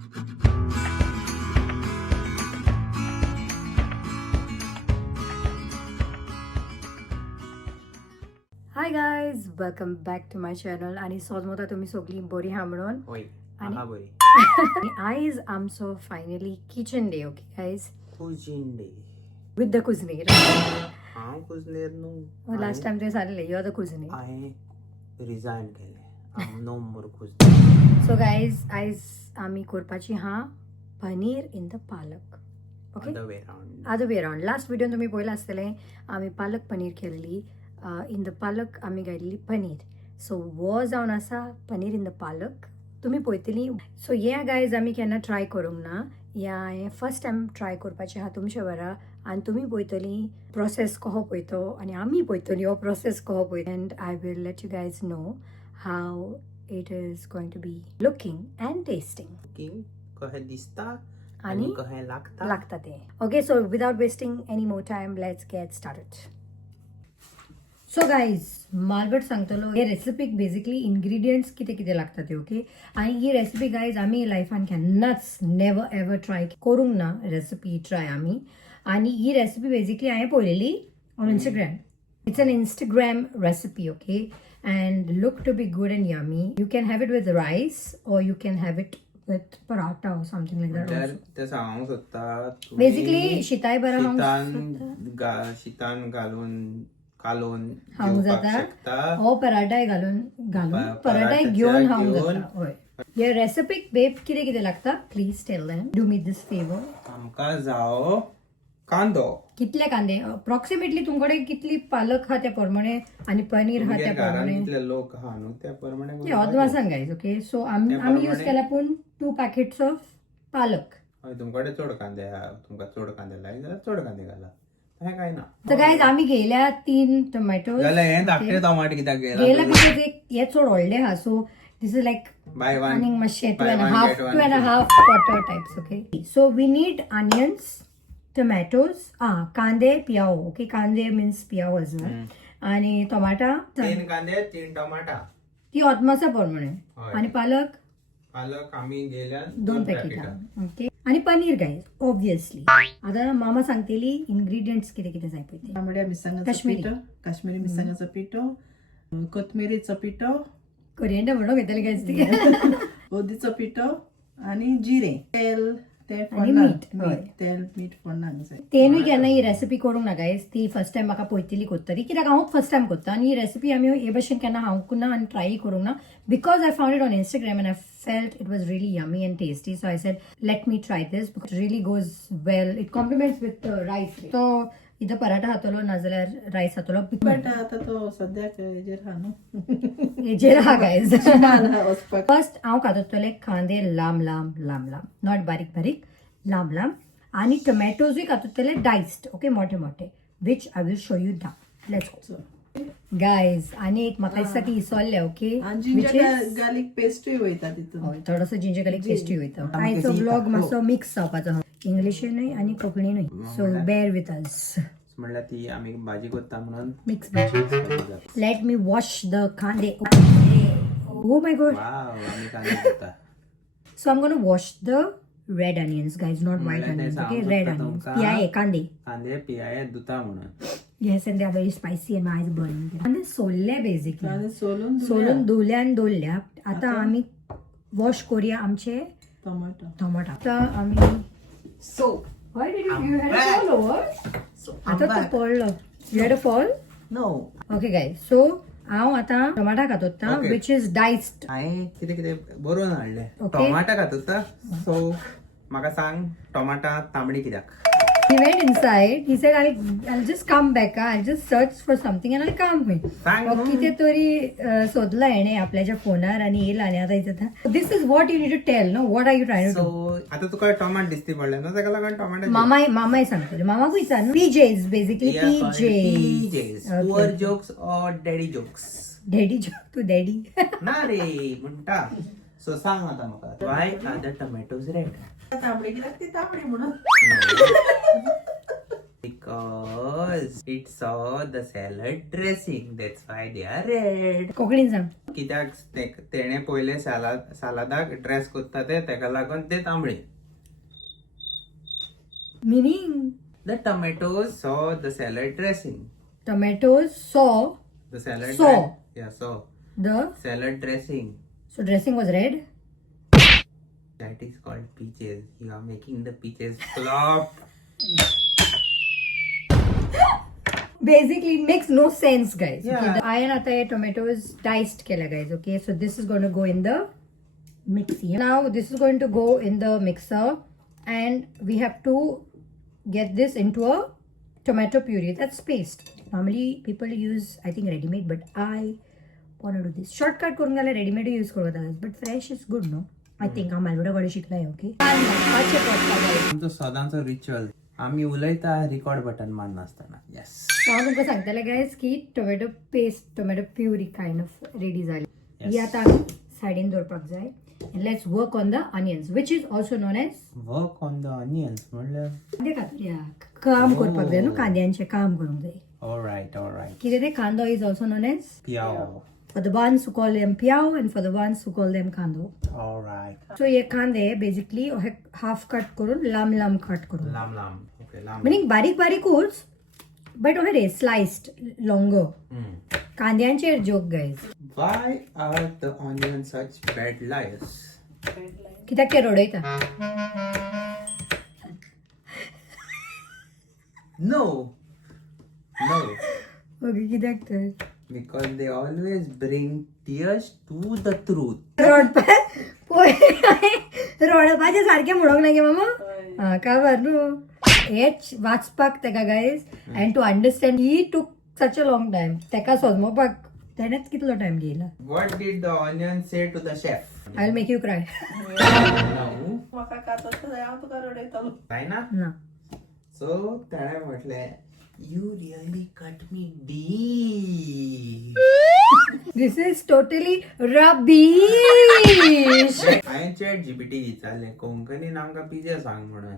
High guys, welcome back to my channel. आणि सोजमोता तुम्ही सगळी बरी हा म्हणून. होय आणि- आहा बरी आयज आमचो finally kitchen day. Okay guys, कुजिन डे विथ द कुजनीर. हांव कुजनेर न्हू लास्ट टाइम ते सांगले यू आर द कुजनीर. हांवें रिजायन केलें हांव नो मोर कुजनेर. सो गायज, आयज आमी करपाची हा paneer in the palak. Okay, the way round other way around. Last विडिओन तुम्ही पळयला आसतलें आमी पालक पनीर केल्ली. इन द पालक आमी घातली पनीर. सो वो जावन आसा पनीर इन द पालक. तुम्ही पळयतली. सो या गायज आमी केन्ना ट्राय करूंक ना. या हांवें फर्स्ट टायम ट्राय करपाचें आहा तुमच्या बरा. आनी तुमी पळयतली प्रोसेस कहो पळयतो आनी आमी पळयतली हो प्रोसेस कहो पळयतो. And I will let you guys know how it is going to be looking and tasting. Cooking कहें दिसता आणि आनी कहें लागता. लागता ते. Okay, so without wasting any more time let's get started. So guys, मालगट सांगतलो हे रेसिपीक बेसिकली इन्ग्रेडियंट्स कितें कितें लागता ते. ओके, आनी ही रेसिपी गायज आमी लायफान केन्नाच नेवर एवर ट्राय करूंक ना. रेसिपी ट्राय आमी. आनी ही रेसिपी बेसिकली हांवें पळयलेली on Instagram. It's an Instagram recipe. Okay, and look to be good and yummy. You can have it with rice or you can have it with paratha or something लायक म्हटल्यार that. ते सांगूंक सोदता basically शिताय बरा शितान घालून कालोवन हांव जेवपाक जाता शकता. हो पराठाय घालून पराठाय पराठाच्या घेवन हांव घेवन. जाता. हय, ह्या रेसिपीक बेब कितें कितें लागता please tell them. Do me this favour. आमकां जावो कांदो. कितले कांदे अप्रॉक्सिमेटली तुमकडे कितली पालक हा त्या प्रमाणे आणि पनीर हा त्या घरान प्रमाणे कितले लोक आहा न्हू त्या प्रमाणे ते अदमासान गायज. ओके, सो आमी यूज केला पूण 2 पॅकेट्स ऑफ पालक. हय, तुमकडे चड कांदे आहा, तुमकां चड कांदे जाय जाल्यार चड कांदे घाला. हें काय ना. तर गायज आमी घेयल्या 3 टोमॅटो. जाल्यार हें धाकटे टमाट कित्याक घेयला बिकॉज एक हे चड व्हडले हा. So this is like by one आणि मातशे Buy one, get one 2.5 quarter types. Okay, so we need onions, tomatoes, कांदे पियाव. ओके, कांदे मीन्स पियाव as well. आणि टोमाटा 3 कांदे 3 टमाटा. ती अदमासा प्रमाणे. हय. आणि पालक पालक आमी गेल्या 2 पॅकेटां. ओके, आणि पनीर गायज ऑब्वियसली. आता मामा सांगतेली इन्ग्रेडियंट्स कितें कितें जाय पळय ते. तांबड्या मिरसांगाचो काश्मीरी. पिठो, काश्मीरी मिरसांगाचो पिठो, कोथमिरीचो पिठो, कोरिएंडर म्हणून घेतले गायज ती. हळदीचो पिठो आणि जिरे, तेल, ते आणि फोडणाक. मीठ. हय. तेल मीठ फोडणाक जाय. तेनूय केन्ना ही रेसिपी करूंक ना गायज. ती फर्स्ट टायम म्हाका पळयतली कोत्तली. कित्याक हांव फर्स्ट टायम कोत्ता आनी ही रेसिपी आमी हे भशेन केन्ना हांव ना आनी ट्राय करूंक ना. Because I found it on Instagram and I felt it was really yummy and tasty. So I said let me try this because really goes well. It complements with rice. तो इथं पराठा हातलो नाजाल्यार रायस हातलो. But आता तो सद्याक हेजेर हा न्हू. हेजेर हा गायज. वचपाक. फर्स्ट हांव कातरतले कांदे लांब लांब लांब लांब, नॉट बारीक बारीक, लांब लांब. आणि टोमॅटोजूय कातरतले डायस्ड. ओके, मोठे मोठे, which I will show you down. Let's go guys. आणि एक म्हाका दिसता ती इसोल्ले. ओके, आणि जिंजर गार्लिक पेस्टूय वयता तितून. थोडोसो जिंजर गार्लिक पेस्टी वयता. आयचो व्लॉग मातसो मिक्स जावपाचो इंग्लिशीनूय आणि कोंकणीनूय. So bear with us. म्हणल्यार ती आमी भाजी करता म्हणून mix. Let me wash the कांदे. ओ माय गॉड. वाव आमी कांदे करता. So I'm going to wash the red onions, guys, not white onions. Okay, red onions. Piyaye, kande. कांदे पियाये दुता म्हणून. Yes, and they are very spicy and my eyes burning. And सोलले basically. आणि सोलून सोलून धुल्यान दवरल्या. आता आम्ही वॉश करूया आमचे टमाटो. टमाटा. आता आम्ही so Why did you had a fall over? आता तो पडलो. You had a fall? No. Okay, guys. So हांव आता टमाटा कातोता Okay. which is diced. हांवें कितें कितें बरोवन हाडले. Okay. टमाटा घातुता. सो म्हाका सांग टमाटा तांबडी कित्याक. He went inside. He said, I'll just come back. I'll just search for something and I'll come back. सांग न्हू. कितें तरी सोदला हेणे आपल्याच्या फोनार आणि येयला आणि आता इथं this is what you need to tell know what are you trying to so आता तुका टमाट दिसती पडले न्हू ताका लागून टमाटा. मामाय सांगतले. मामाक विचार. PJs basically. PJs. Poor jokes or daddy jokes. Daddy joke to daddy. ना रे म्हणटा. सो सांग आता म्हाका why are the tomatoes red. तांबडी कित्याक ती तांबडी म्हणून. Because it's all the salad dressing. That's why they are red. कोंकणीन सांग. कित्याक तेणे पयले सालादाक ड्रेस करता ते तेका लागून ते तांबडे. Meaning The tomatoes saw the salad dressing. tomatoes saw The salad Saw. saw the salad dressing. so dressing was red. That is called peaches. You are making the peaches flop. Basically, it makes no sense, guys. Yeah. Okay, the iron आता है tomatoes diced केला, guys. Okay, so this is going to go in the mixie. Now this is going to go in the mixer, and we have to get this into a tomato puree. That's paste. Normally people use, I think, ready-made, but I want to do this. Shortcut करून घाला ready-made use करू guys. But fresh is good, no? I think आम्हाला एवढं कडे शिकलाय. Okay. आमचं सदांचं ritual. आम्ही उलयता record button मार नासतना. येस. हांव तुमकां सांगतलें गायज की tomato paste tomato puree kind of ready जाली. ही Yes. आतां आमी सायडीन दवरपाक जाय. Let's work on the onions which is also known as work on the onions म्हणल्यार कांदे कातूया. काम करपाक जाय न्हू, कांद्यांचें काम करूंक जाय. ऑलराइट. कितें तें कांदो is also known as piyav. For the ones who call them piyav and for the ones who call them kando. Alright. So हे कांदे बेसिकली हाफ कट करून लांब कट करून, लांब. ओके लांब. मिनींग बारीकूच बट रे स्लाइस्ड लॉंगर. कांद्यांचेर joke guys. Why are the onions such bad liars? कित्याक ते रडयता. No. ओके कित्याक तर Because they always bring tears to the truth. रडपाचे सारखे म्हणूंक ना गे मामा. हा काबार न्हू. हेच वाचपाक तेका गायज अँड टू अंडरस्टँड ही टूक सच अ लॉंग टायम. तेका समजपाक तेणेच कितलो टायम घेयला. What did the onion say to the chef? I will make you cry. No. म्हाका कातत हांव तुका रडयतलो. काय ना? ना. So त्याने म्हटले You really cut me deep. This is totally रबीश. हांवें चॅट जीपीटी विचारले कोंकणीन आमकां पिझ्झा सांग म्हणून.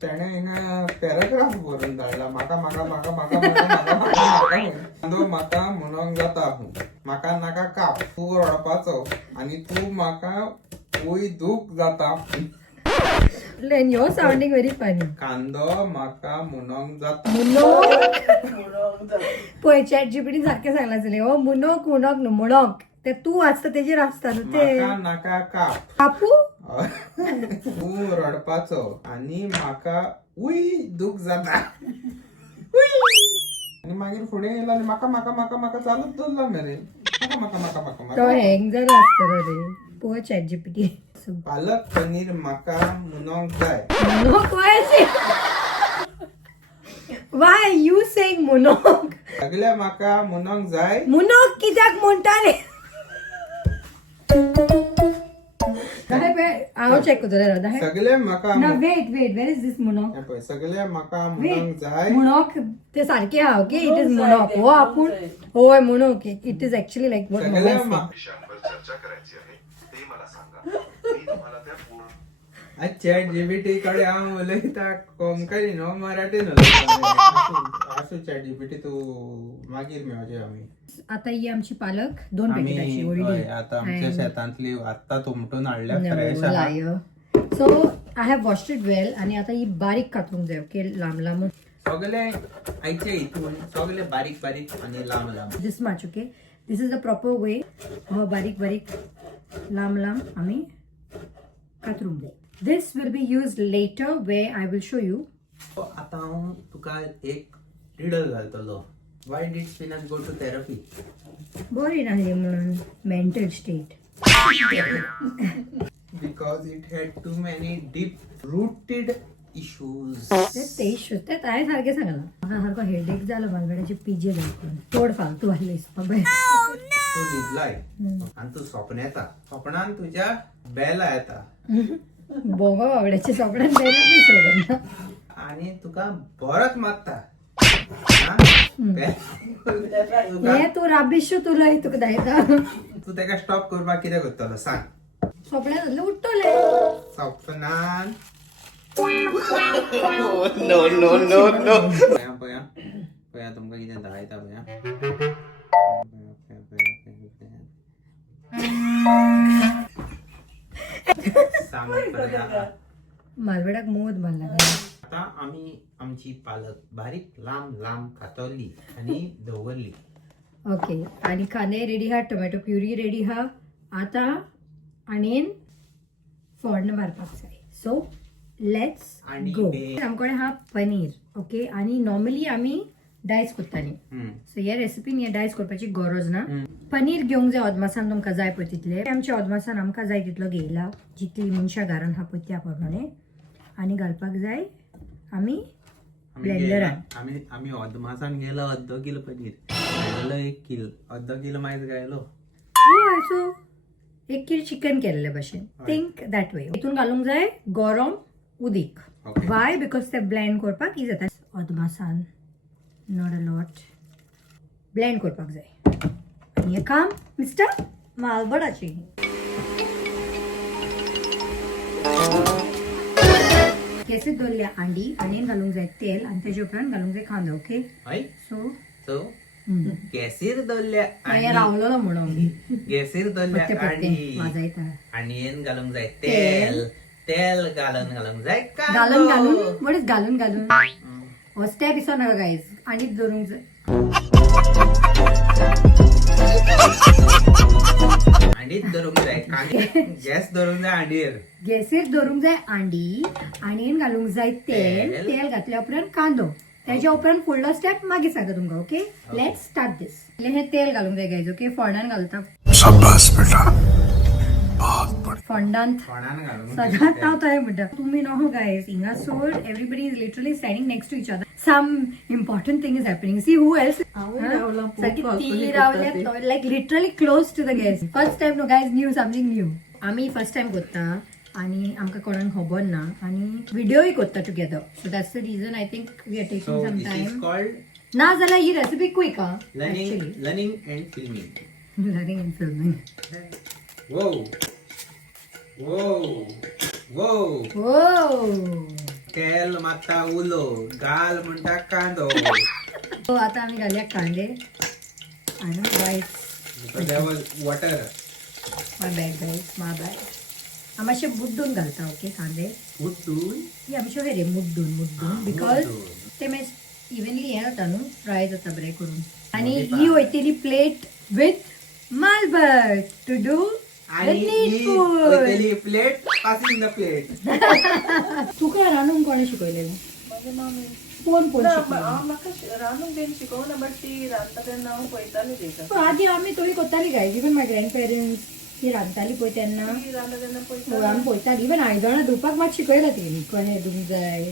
त्याने हिंगा पॅराग्राफ बरोवन धाडला. म्हाका म्हाका म्हणूंक जाता. म्हाका नाका काप. तूं रडपाचो आनी तूं म्हाका वय दूख जाता. And you're sounding very funny. कांदो म्हाका म्हणूंक जाता. पळय चॅट जीपीटी सारखें सांगलां जाल्यार हो मुनोक न्हू मुणोक ते तूं वाचता तेजेर आसता न्हू ते. म्हाका नाका काप. कापू. तूं रडपाचो आनी म्हाका उय दूख जाता. आनी मागीर फुडें येयलो आनी म्हाका चालूच दवरलो मरे. म्हाका तो हँग जालो आसतलो रे. पळय चॅट जीपीटी. पालक पनीर म्हाका म्हणूंक जाय. मुनोक वाय यू सेइंग मुनोक. सगळे म्हाका म्हणूंक जाय. मुनोक कित्याक म्हणटाले. हांव चॅक करतलें. सगळे म्हाका ना वेट वेर इज दिस मुनोक. हें पळय सगळे म्हाका म्हणूंक जाय. मुनोक ते सारखे हा ओके. It is मुनोक. हो आपूण होय मुनोक. It is actually like what सगळे मोबाईल विषयांवर चर्चा करायची आहे ते मला सांगा मी तुम्हाला त्या पूर्ण चॅट जीपीटी कडे हांव उलयता कोंकणी न्हू मराठीन उलयता. असो चॅट जीपीटी तूं मागीर मेळचे आमी. आता ही आमची पालक 2 पॅकेटाची आमी व्हडली. हय, आतां आमच्या शेतांतली आत्ता तुमटून हाडल्या फ्रेश आहा. So I have washed it well आणि आता ही बारीक कातरूंक जाय ओके. लांब सगळे आयचे हितून सगळे बारीक आणि लांब. This much okay. This is the proper way. हो बारीक लांब आम्ही कातरूंक जाय. This will be used later way I will show you. आता हांव तुका एक रिडल घालतलो. Why did spinach go to therapy? बरी नासली म्हणून mental state. Because it had too many deep rooted issues. ते इश्यूज ते हांवें सारकें सांगलां. म्हाका सारको हेडेक जालो बालगड्याचे पिजे जावून. चड फालतू आसले दिसपाक बाय. तूं न्हिदलाय आनी तूं स्वप्न येता. स्वप्नान तुज्या बेला येता बोगो बाबड्याचे सपड्यान बी सोडून ना. आनी तुका बरोच मारता. हे तू राबिश्य तुला तुका दायता. तू तेका स्टॉप करपाक कितें करतलो सांग. सोपड्यान उठ्ठले. स्वप्नान पळया तुमकां कितें दाखयता पळया सांग परत. मालवडाक मोद मारला काय आता आम्ही आमची पालक बारीक लांब लांब कातरली आणि दवरली. ओके आणि कांदे रेडी हा टोमॅटो प्युरी रेडी हा आता आणीन फोडणं मारपाक जाय सो लेट्स आणि गो ते- आमकडे हा पनीर ओके आणि नॉर्मली आम्ही डायस करताली सो ह्या रेसिपीन हे डायस करपाची गरज ना पनीर घेवंक जाय अदमासान तुमकां जाय पळय तितले आमच्या अदमासान आमकां जाय तितलो घेयला जितली मनशां घरान हा पळय त्या प्रमाणे आणि घालपाक जाय आम्ही ब्लेंडरान आम्ही अदमासान गेलो 1/2 किलो पनीर घायलो 1 किलो 1/2 किलो माहीत घायलो सो 1 किलो चिकन केल्ले भशेन थिंक दॅट वे हितून घालूंक जाय गरम उदीक Okay. वाय बिकॉज ते ब्लेंड करपाक इजी जाता अदमासान नॉट अ लॉट ब्लेंड करपाक जाय आणि हे काम मिस्टर मालवडाची केसीत दवरल्या अंडी अंडीन घालूंक जाय तेल आणि तेजे उपरांत घालूंक जाय कांदो ओके हय सो सो गॅसीर दवरल्या हे रावलेलो म्हणून गॅसीर दवरल्या पत्ते अंडी वाजयता आणीन घालूंक जाय तेल तेल घालूंक जाय घालून कांदो. घालून बरेच घालून घालून हो स्टेप इसो नका गाईज आणि दवरूंक जाय अंडीत धरूंक जाय गॅस धरूंक जाय अंडीर गॅसीर दवरूंक जाय अंडी आणीन घालूंक जाय तेल तेल. तेल घातल्या उपरांत कांदो त्याच्या उपरांत फुडलो स्टेप मागीर सांगता तुमकां ओके लेट्स स्टार्ट दिस हे तेल घालूंक जाय गाईज ओके फोंडान घालता फोंडांत फोंडान घालूंक सगळ्यात हांव थंय म्हणटा तुमी नो गायज हिंगा सोड everybody is literally standing next to each other some important thing is happening see who else ती रावल्यात like literally close to the guest first time no guys new something new आमी first time करता आणि आमकां कोणाक खबर ना आणि व्हिडिओय करता together so that's the reason I think we are so taking some this is time called ना जाल्यार ही रेसिपी क्विक हा learning and filming learning and filming वो वो वो हो तेल माता उलो गाल म्हणटा कांदो सो आता आम्ही घालूया कांदे आणि वायट वॉटर माय बॅग गाईज माय बॅग आमी अशें मुड्डून घालता ओके कांदे उठून ही आमचे हे रे मुड्डून बिकॉज ते मागीर इवनली हे जाता न्हू फ्राय जाता बरें करून आणि ही वयतली प्लेट विथ मालबर्ट to do plate passing the plate तुका रांदूंक कोणे शिकयलेलें माझे मामी कोण कोण ना, शिकयलें हांव म्हाका रांदूंक बीन शिकोवना बट ती रांदता तेन्ना हांव पळयतालें तेका आधी आमी थोडी करताली गायज इवन माय ग्रँड पेरंट्स ती रांदताली पळय तेन्ना ती रांदता तेन्ना हो, पळयतालें आमी पळयताली इवन आयदनां धुवपाक मात शिकयला तेणी कणें धुवंक जाय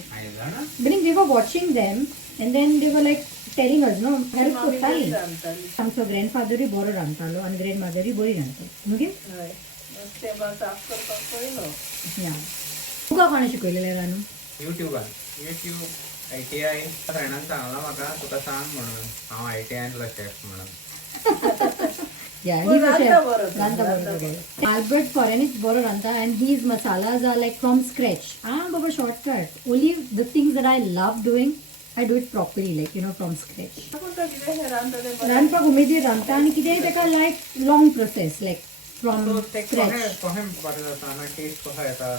Meaning they were watching them and then they were like telling us, no, help करताली रांदताली आमचो ग्रँडफादरूय बरो रांदतालो आणि ग्रँडमदरूय बरी रांदताली ओके हय ते साफ करपाक पळयलो या तुका कोणें शिकयलेलें रांदून युट्यूब ITI फ्रेंडान सांगला म्हाका तुका सांग म्हणून हांव ITIतलो शेफ म्हणून या पूण रांदता बरो तो, रांदता रांदता बरो आल्बर्ट फॉरेनीच बरो रांदता and his masalas are like from scratch बाबा shortcut only the things that I love doing I do it properly like you know from scratch पूण तो कितें हें रांदता तें बरें रांदपाक उमेदीर रांदता आनी कितेंय ताका like long process like from so ते स्क्रॅच कहें बरें जाता ना टेस्ट कसो येता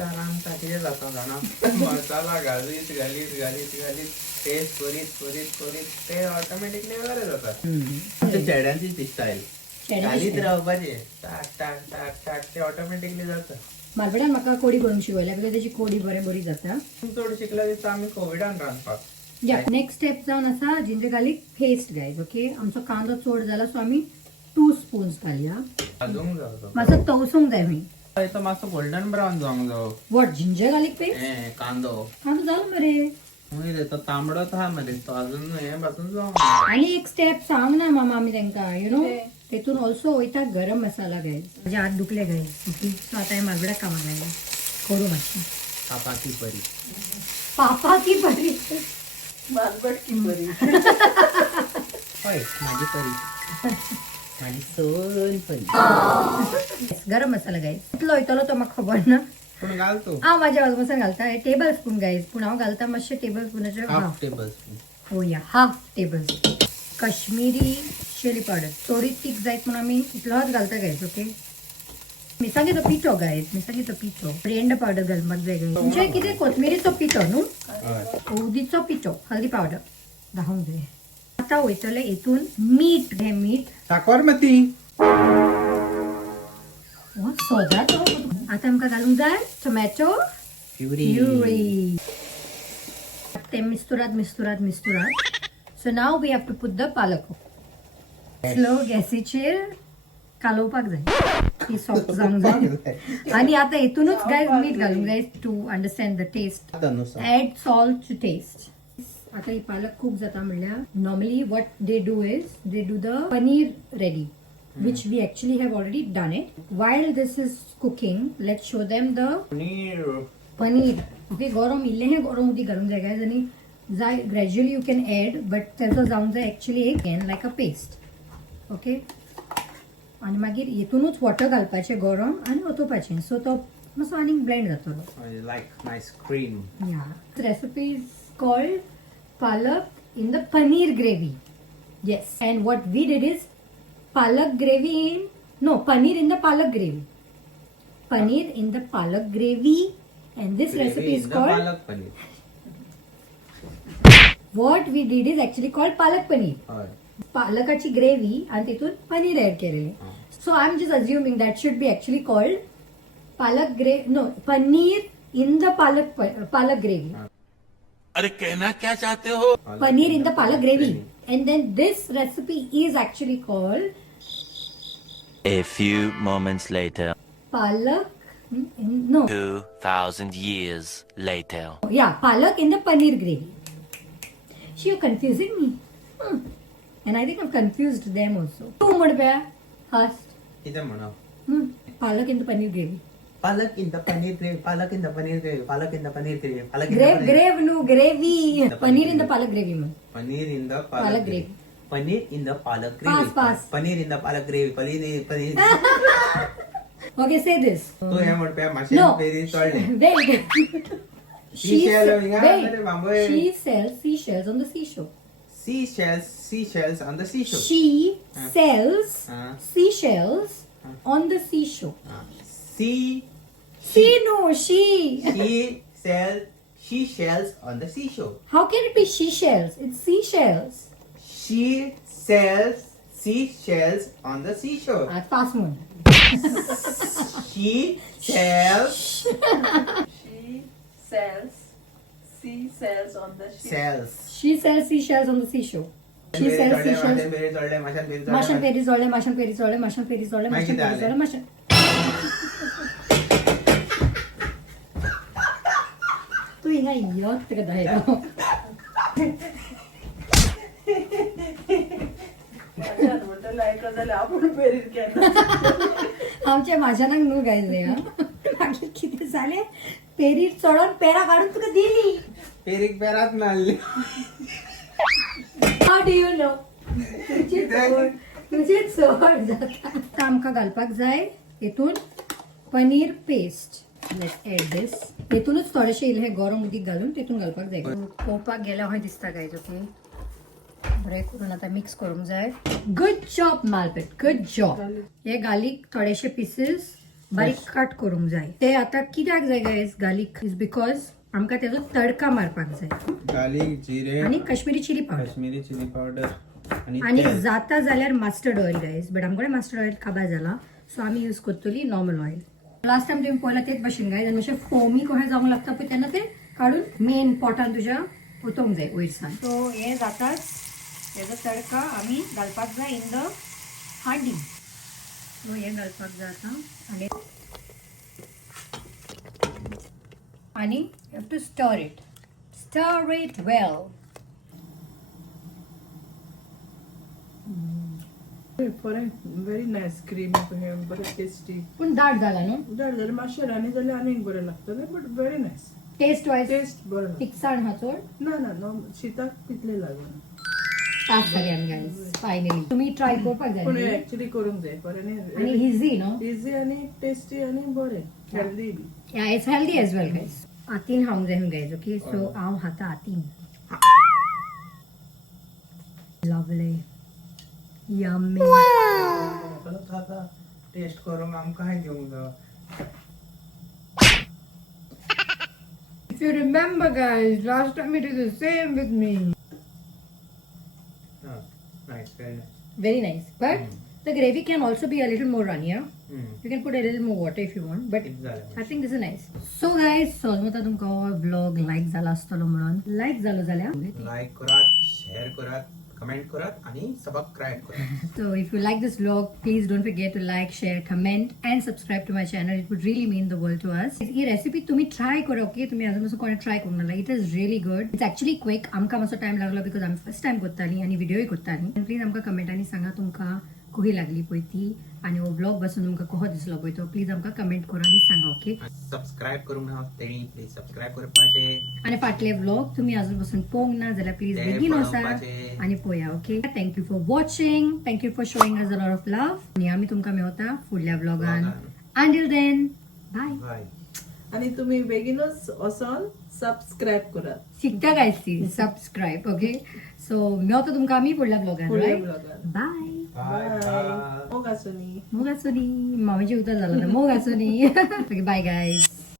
रांदता कितें जाता जाणा मसाला घालीत टेस्ट करीत ते ऑटोमॅटिकली बरें जाता ते चेड्यांची ती स्टायल घालीत रावपाचें टाक ते ऑटोमॅटिकली जाता मालवड्यान म्हाका कोडी करूंक शिकयल्या बिकॉज तेची कोडी बरी जाता चड शिकल्या दिसता आमी कोविडान रांदपाक या नेक्स्ट स्टेप जावन आसा ginger garlic paste guys okay आमचो कांदो चड जाला सो आमी 2 स्पून्स घालया भाजूंक जाय तो. मातसो तवसूंक जाय मी तो मातसो गोल्डन ब्रावन जावंक जायो वॉट जिंजर गार्लिक पेस्ट हें कांदो कांदो जालो मरे मागीर तो तांबडोच आहा मरे तो अजून हें भाजून जावंक आनी एक स्टेप सांग ना मामा आमी तांकां यू नो तेतून ऑल्सो वयता गरम मसाला गायज म्हजे हात दुखले गायज ओके सो आतां हांवें मालवड्याक कामाक लागलें करूं मातशें कापाची परी पापा की बरी मालबट की बरी हय म्हाजी परी म्हाजी सोन परी गरम मसाला गायज कितलो वयतलो तो म्हाका खबर ना पूण घाल तूं हांव म्हाज्या अदमासान घालता टेबल स्पून गायज पूण हांव घालता मातशें टेबल स्पूनाचे हाफ टेबल स्पून ओ या half table Kashmiri chilli powder थोडी तीख जायत म्हणून आम्ही इतलोच घालता गायज ओके मिरसांगेचो पिठो गायज मिरसांगेचो पिठो रेंड पावडर घालपाक जाय गायज म्हणजे कितें कोथमिरीचो पिठो न्हू हळदीचो पिठो हल्दी पावडर दाखोवंक जाय आता वयतले हितून मीठ हे मीठ साखर मती सोदा तो आता आमकां घालूंक जाय टोमॅटो प्युरी ते मिस्तुरात so now we have to put the palak slow गॅसीचेर कालोवपाक जाय ती सॉफ्ट जावंक जाय आणि आता हितूनच गायज मीठ घालूंक जाय to understand the taste add salt to taste आता ही पालक खूप जाता म्हणल्यार normally what they do is they do the paneer ready which we actually have already done it. While this is cooking, let's show them the paneer. Okay, गरम इल्ले हे गरम उदी घालूंक जाय guys आणि जाय gradually you can add but तेजो जावंक जाय actually again like a paste. Okay. आणि मागीर हितूनच वॉटर घालपाचें गरम आणि ओतोवपाचें सो तो मातसो आनीक ब्लेंड जातलो. like nice cream. Yeah. This recipe is called palak in the paneer gravy. Yes. And what we did is palak gravy paneer in the palak gravy. Paneer in the palak gravy, and this recipe is called palak paneer. what we did is actually called palak paneer. पालकाची gravy आणि तिथून paneer add केलेले so I am just assuming that should be actually called paneer in the पालक gravy. अरे कहना क्या चाहते हो? Paneer in the palak gravy, and then this recipe is actually called A few moments later. palak 2,000 years later. palak in the paneer gravy. You're confusing me. And I think I've confused them also. Two mudbya first. कितें म्हणो Palak in the paneer gravy. Palak in the paneer gravy palak in the paneer gravy palak in the paneer gravy palak in the Grave no gravy. Paneer in the palak gravy man. Paneer in the Palak palak gravy. Gravy paneer in the palak Pass, gravy pass. Paneer in the palak gravy paneer Okay, say this. तू हे म्हणपा माशे No. पेरी तळले Wait. Seashell, yeah, bamboo. She sells seashells on the seashore. seashells on the seashore. She sells Uh. seashells on the seashore. She sells seashells on the seashore. How can it be seashells? It's seashells. She sells seashells on the seashore. Fast one. She sells She sells seashells on the ship. sells. She sells seashells on the seashore. She sells seashells. Mashan peri zolde. माहिती झालं. Mashan. तू हिंगा यत का दायरो. माझ्या म्हणतं लायक झालं आपण पेरीत केलं. आमच्या माशांक न्हू गायले हा मागीर कितें जालें पेरी चडोन पेरां काडून तुका दिली. पेरीक पेरात नाल्ली. हाव डू यू नो तुझे चड जाता. आतां आमकां घालपाक जाय हितून पनीर पेस्ट. लेट्स एड दिस. हितूनच थोडेशें इल्लें गरम उदीक घालून तितून घालपाक जाय. पोवपाक गेल्यार अशें दिसता गायज ओके बरें करून आतां मिक्स करूंक जाय. गुड जॉब मालपेट गुड जॉब. हे गार्लीक थोडेशे पीसीस बारीक कट करूंक जाय. ते आतां कित्याक जाय गायज गार्लीक इज बिकॉज आमकां तेजो तडका मारपाक जाय. गार्लिक जिरे आणि Kashmiri chilli powder Kashmiri chilli powder आणि जाता जाल्यार मास्टर्ड ऑयल गायज बट आमकडे मास्टर्ड ऑयल काबार जाला सो आमी यूज करतली नॉर्मल ऑयल. लास्ट टाइम तुम्ही पळयला तेच भाशेन गायज आनी मातशें फोमी कशें जावंक लागता पळय तेन्ना ते काडून मेन पॉटान तुज्या ओतोवंक जाय वयरसान. सो हे जाताच तेजो तडका आमी घालपाक जाय इन द हांडी. सो हे घालपाक जाय आतां आणि यू हॅव टू स्टर इट वेल. बरें व्हेरी नायस क्रीमी बरें टेस्टी. पूण दाट जाला न्हू जर जर मातशें रानी जाल्यार आनीक बरें लागतलें but very nice. Taste wise taste बरो लागता. तिखसाण हा चड ना शीताक तितलें लागना. पास जाली आमी गायज फायनली. तुम्ही ट्राय करपाक पूण जाय एक्चुअली करूंक जाय बरें आणि इझी नो. इझी आनी टेस्टी आनी बरें हेल्दी बी. Yeah it's healthy as well guys. आतीन खावंक जाय गायज ओके सो हांव खाता आतीन. लवली यम्मी आता टेस्ट करून आमकां हाय घेवंक जाय. If you remember guys, last time you did the same with me. Nice, very nice. Very nice. But the gravy can also be a little more runnier. You can put a little more water if you want. But किती झालं? I think this is nice. So guys, समजता तुमका vlog like झाला असतलो म्हणून. Like झालो जाल्यार. Like करात, शेअर करात, कमेंट करात आणि सबस्क्राईब करात. So if you like this vlog, please don't forget to like, share, comment and subscribe to my channel. It would really mean the world to us. He recipe तुम्ही try करा, okay? तुम्ही अजून असं कोणी try करून ना. It is really good. It's actually quick. आमका मातसो टाइम लागलो बिकॉज आम्ही फर्स्ट टाइम करताली आणि व्हिडिओ करताली. प्लीज आमका कमेंटांनी सांगा तुमका कशी लागली पळय ती आणि हो ब्लॉग बसून तुमका कसो दिसलो पळय तो. प्लीज आमका कमेंट करा आणि सांगा, ओके? सबस्क्राईब करून हा तेणी प्लीज सबस्क्राईब कर पाटे. आणि फाटले व्लॉग तुम्ही अजून बसून पोंग ना जाल्यार प्लीज ते बेगीन वचा पळोवपाचे. आणि पळया, okay? Thank you for watching. Thank you for showing us a lot of love. आणि आम्ही तुमका मेळटा फुडल्या व्लॉगान. Until then bye. बाय. आणि तुम्ही बेगीनच वचून सबस्क्राईब करात. शिकता काय ती सबस्क्राईब, ओके? सो मेळटा तुमका आम्ही फुडल्या फुडल्या व्लॉगान. ब्लॉगान. बाय. Bye bye. मोग आसुनी. मोग आसुनी. मामाची उतर झाला मोग आसुनी. Okay, bye guys.